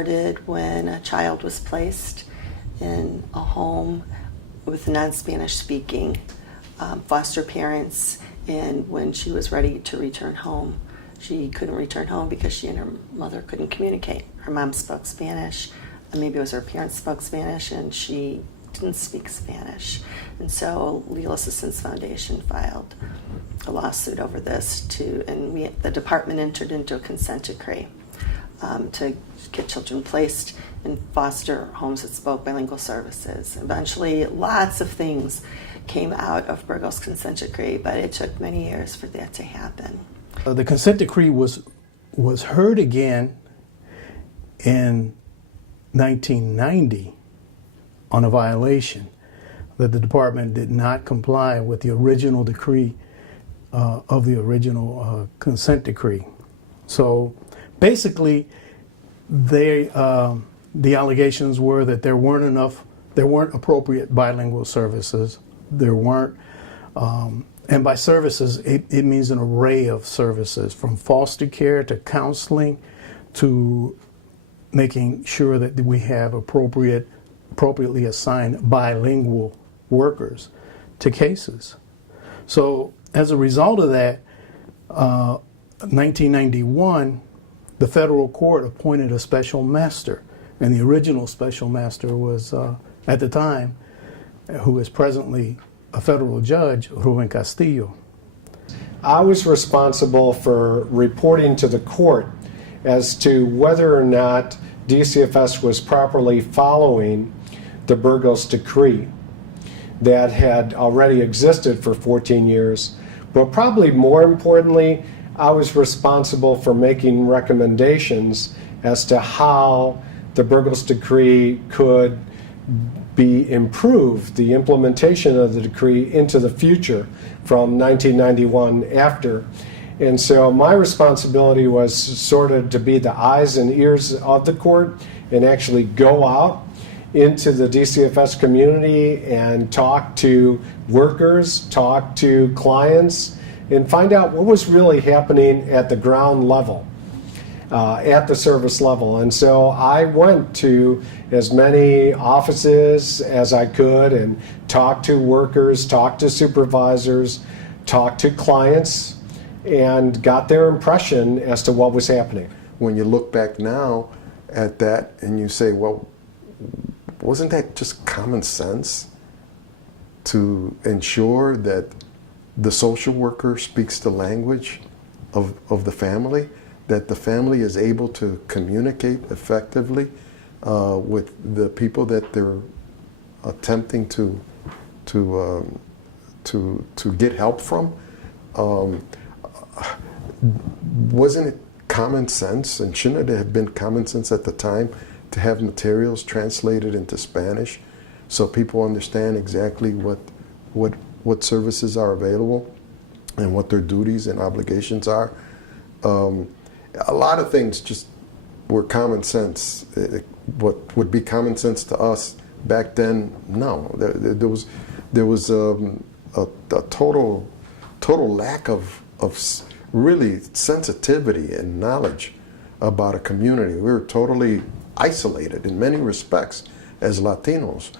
started when a child was placed in a home with non-Spanish speaking foster parents, and when she was ready to return home. She couldn't return home because she and her mother couldn't communicate. Her mom spoke Spanish, maybe it was her parents spoke Spanish, and she didn't speak Spanish. And so Legal Assistance Foundation filed a lawsuit over this the department entered into a consent decree to get children placed in foster homes that spoke bilingual services. Eventually, lots of things came out of Burgos Consent Decree, but it took many years for that to happen. The consent decree was heard again in 1990 on a violation that the department did not comply with the original decree of the original consent decree. So basically, the allegations were that there weren't appropriate bilingual services. There weren't, and by services, it means an array of services, from foster care to counseling to making sure that we have appropriately assigned bilingual workers to cases. So as a result of that, 1991, the federal court appointed a special master, and the original special master was, at the time, who is presently a federal judge, Ruben Castillo. I was responsible for reporting to the court as to whether or not DCFS was properly following the Burgos Decree that had already existed for 14 years. But probably more importantly, I was responsible for making recommendations as to how the Burgos Decree could be improved, the implementation of the decree into the future from 1991 after. And so my responsibility was sort of to be the eyes and ears of the court and actually go out into the DCFS community and talk to workers, talk to clients, and find out what was really happening at the ground level, at the service level. And so I went to as many offices as I could and talked to workers, talked to supervisors, talked to clients, and got their impression as to what was happening. When you look back now at that and you say, well, wasn't that just common sense to ensure that the social worker speaks the language of the family, that the family is able to communicate effectively with the people that they're attempting to get help from? Wasn't it common sense, and shouldn't it have been common sense at the time, to have materials translated into Spanish so people understand exactly what services are available and what their duties and obligations are? A lot of things just were common sense. What would be common sense to us back then, no. There was a total lack of really sensitivity and knowledge about a community. We were totally isolated in many respects as Latinos.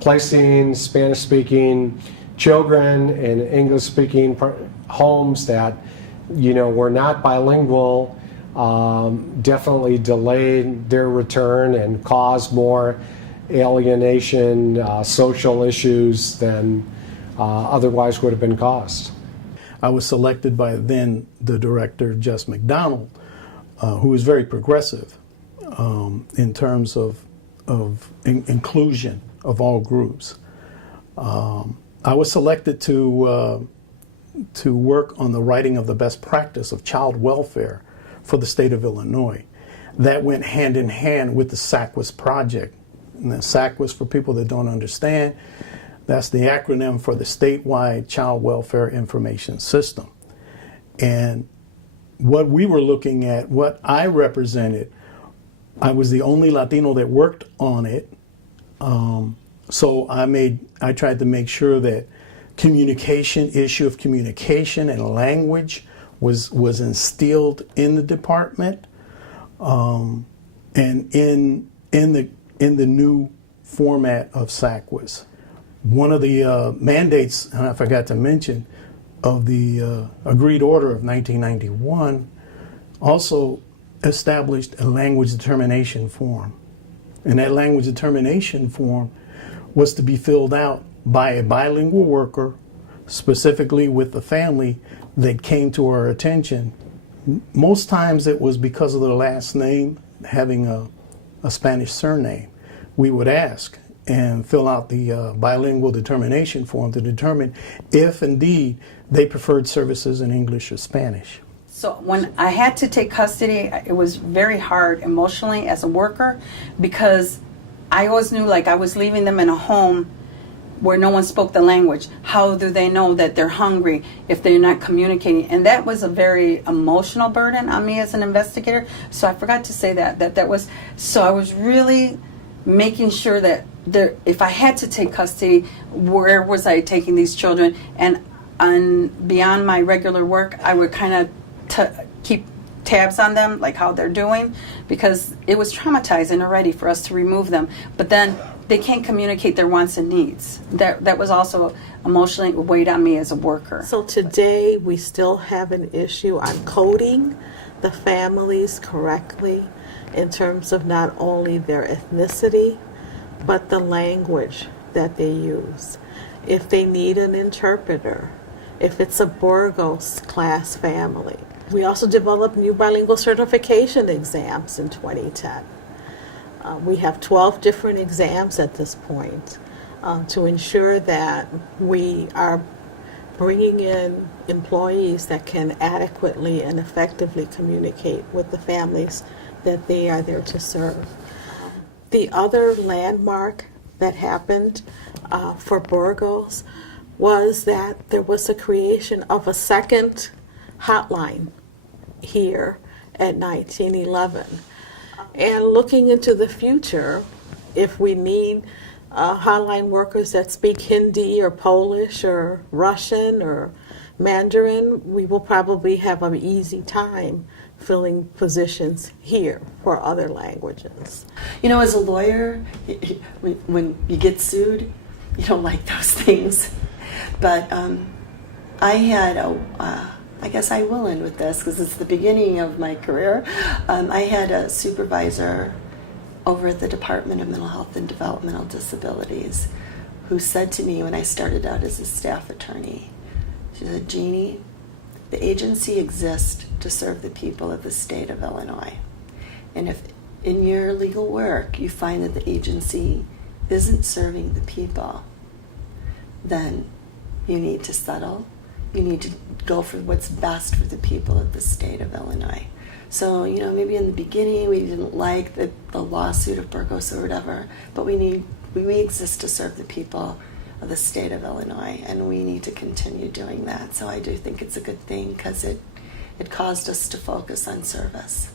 Placing Spanish-speaking children in English-speaking homes that, were not bilingual definitely delayed their return and caused more alienation, social issues than otherwise would have been caused. I was selected by then the director, Jess McDonald, who was very progressive in terms of inclusion of all groups. I was selected to work on the writing of the best practice of child welfare for the state of Illinois. That went hand in hand with the SACWIS project. And the SACWIS, for people that don't understand, that's the acronym for the Statewide Child Welfare Information System. And what we were looking at, what I represented, I was the only Latino that worked on it. So I tried to make sure that issue of communication and language was instilled in the department. And And in the new format of SACWIS, one of the mandates, and I forgot to mention, of the agreed order of 1991 also established a language determination form. And that language determination form was to be filled out by a bilingual worker, specifically with the family that came to our attention. Most times it was because of their last name, having a Spanish surname. We would ask and fill out the bilingual determination form to determine if indeed they preferred services in English or Spanish. So when I had to take custody, it was very hard emotionally as a worker, because I always knew like I was leaving them in a home where no one spoke the language. How do they know that they're hungry if they're not communicating? And that was a very emotional burden on me as an investigator. So I forgot to say that was, so I was really making sure that if I had to take custody, where was I taking these children? And beyond my regular work, I would kind of keep tabs on them, like how they're doing, because it was traumatizing already for us to remove them. But then they can't communicate their wants and needs. That was also emotionally weighed on me as a worker. So today we still have an issue on coding the families correctly in terms of not only their ethnicity, but the language that they use. If they need an interpreter, if it's a Burgos class family. We also developed new bilingual certification exams in 2010. We have 12 different exams at this point to ensure that we are bringing in employees that can adequately and effectively communicate with the families that they are there to serve. The other landmark that happened for Burgos was that there was a creation of a second hotline here at 1911. And looking into the future, if we need hotline workers that speak Hindi or Polish or Russian or Mandarin, we will probably have an easy time filling positions here for other languages. You know, as a lawyer, when you get sued, you don't like those things. But I had I guess I will end with this because it's the beginning of my career. I had a supervisor over at the Department of Mental Health and Developmental Disabilities who said to me when I started out as a staff attorney, she said, "Jeannie, the agency exists to serve the people of the state of Illinois. And if in your legal work you find that the agency isn't serving the people, then you need to settle. You need to go for what's best for the people of the state of Illinois." So, you know, maybe in the beginning we didn't like the lawsuit of Burgos or whatever, but we exist to serve the people of the state of Illinois, and we need to continue doing that. So I do think it's a good thing because it caused us to focus on service.